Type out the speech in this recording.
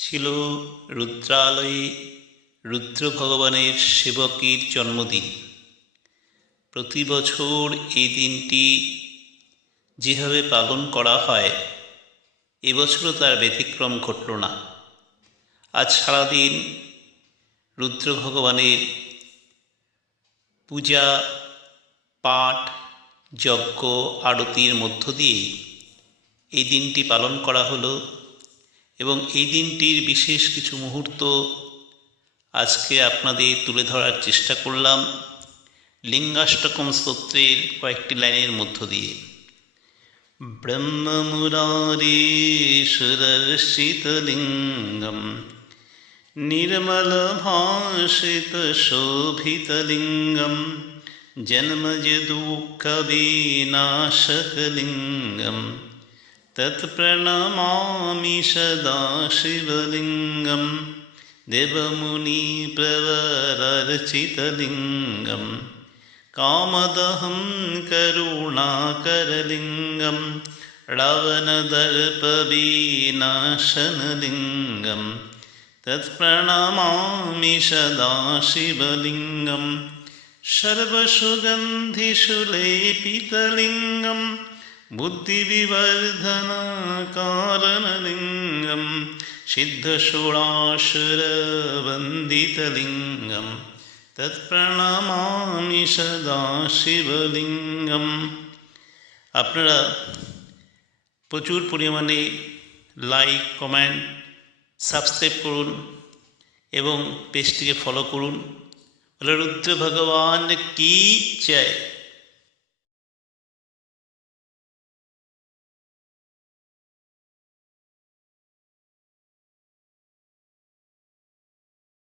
ছিল রুদ্রালয়ে রুদ্র ভগবানের সেবকের জন্মদিন। প্রতি বছর এই দিনটি যেভাবে পালন করা হয়, এবছরও তার ব্যতিক্রম ঘটল না। আজ সারাদিন রুদ্র ভগবানের পূজা, পাঠ, যজ্ঞ, আরতির মধ্য দিয়ে এই দিনটি পালন করা হলো এবং এই দিনটির বিশেষ কিছু মুহূর্ত আজকে আপনাদের তুলে ধরার চেষ্টা করলাম লিঙ্গাষ্টকম স্তোত্রের কয়েকটি লাইনের মধ্য দিয়ে। ব্রহ্মমুরারিসুদর্শিতলিঙ্গম নির্মলভাষিতশোভিতলিঙ্গম জন্মজদুঃখবিনাশকলিঙ্গম তৎপ্রণমামি সদা শিবলিঙ্গম দেবমুনিপ্রবরার্চিতলিঙ্গম কামদহং করুণাকরলিঙ্গম রাবণদর্পবিনাশনলিঙ্গম তৎপ্রণমামি সদা শিবলিঙ্গম সর্বসুগন্ধিসুলেপিতলিঙ্গম বুদ্ধিবিবর্ধনকাरणलिङ्गं সিদ্ধষোড়াশুরবন্দিতলিঙ্গম তৎপ্রণমামি সদা শিবলিঙ্গম। আপনারা প্রচুর পরিমাণে লাইক, কমেন্ট, সাবস্ক্রাইব করুন এবং পেজটিকে ফলো করুন। রুদ্র ভগবান কি জয়।